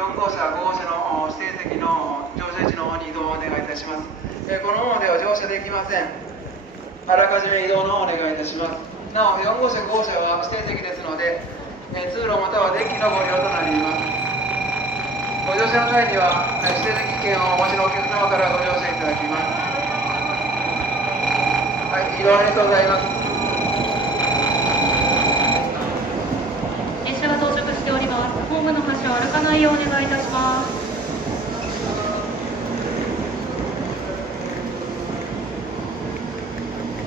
4号車、5号車の指定席の乗車位置の方に移動をお願いいたします。このままでは乗車できません。あらかじめ移動の方をお願いいたします。なお、4号車、5号車は指定席ですので、通路またはデッキのご利用となります。ご乗車の際には、指定席券をお持ちのお客様からご乗車いただきます。はい、移動ありがとうございます。列車が到着しております。ホームの端を歩かないようお願いいたします。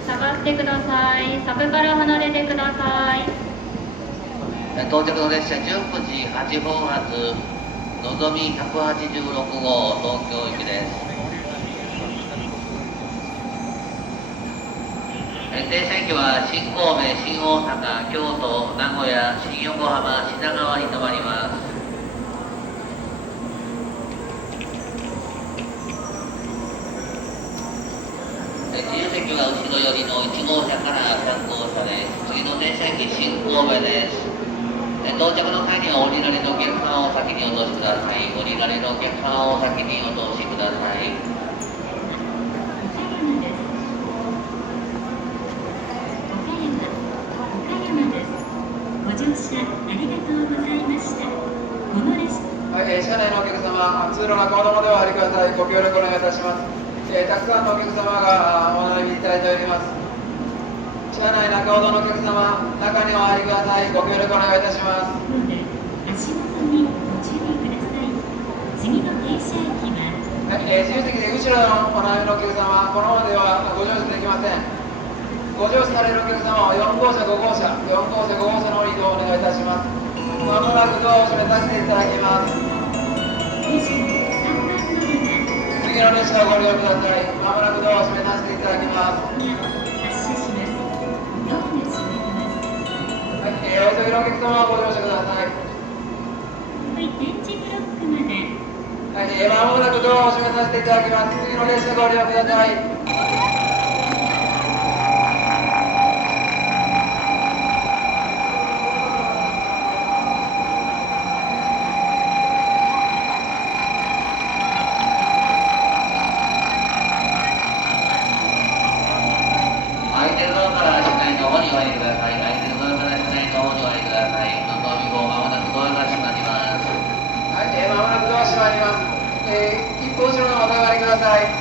下がってください。柵から離れてください。到着の列車19時8分発のぞみ186号東京行きです。停車駅は新神戸、新大阪、京都、名古屋、新横浜、品川に停まります。自由席は後ろ寄りの1号車から3号車です。次の停車駅新神戸です。到着の際には降りられるお客様を先にお通しください。降りられるお客様を先にお通しください。はい、車内のお客様、通路がこのままでお入りください。ご協力お願いいたします。たくさんのお客様がお並びいただいております。車内中ほどのお客様、中にお入りください。ご協力お願いいたします。足元にご注意ください。次の停車駅は、はい、自由席で後ろのお並びのお客様、このままではご乗車できません。ご乗車されるお客様は4号車、5号車、4号車、5号車の移動をお願いいたします。まもなくドアを閉めさせていただきます。次の列車をご利用ください。まもなくドアを閉めさせていただきます。発車します。ドアが閉まります。はい、お急ぎのお客様はご乗車ください。はい、電池ブロックまで。はい、まもなくドアを閉めさせていただきます。次の列車ご利用ください。空いてるドアから車内の方にお入りください。空いてるドアから車内の方にお入りください。のぞみ号まもなくドアが閉まります。はい、まもなくドア閉まります。一歩後ろのお下がりください。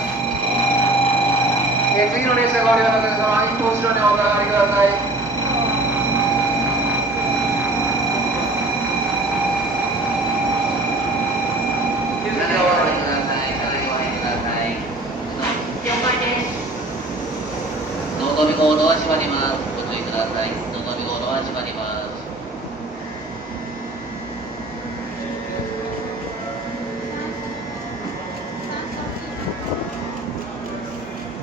次の列車ご利用のお客様、一歩後ろにお下がりください。車内にお入りください。車内にお入りください。了解です。のぞみ号ドア閉まります。ご注意ください。のぞみ号ドア閉まります。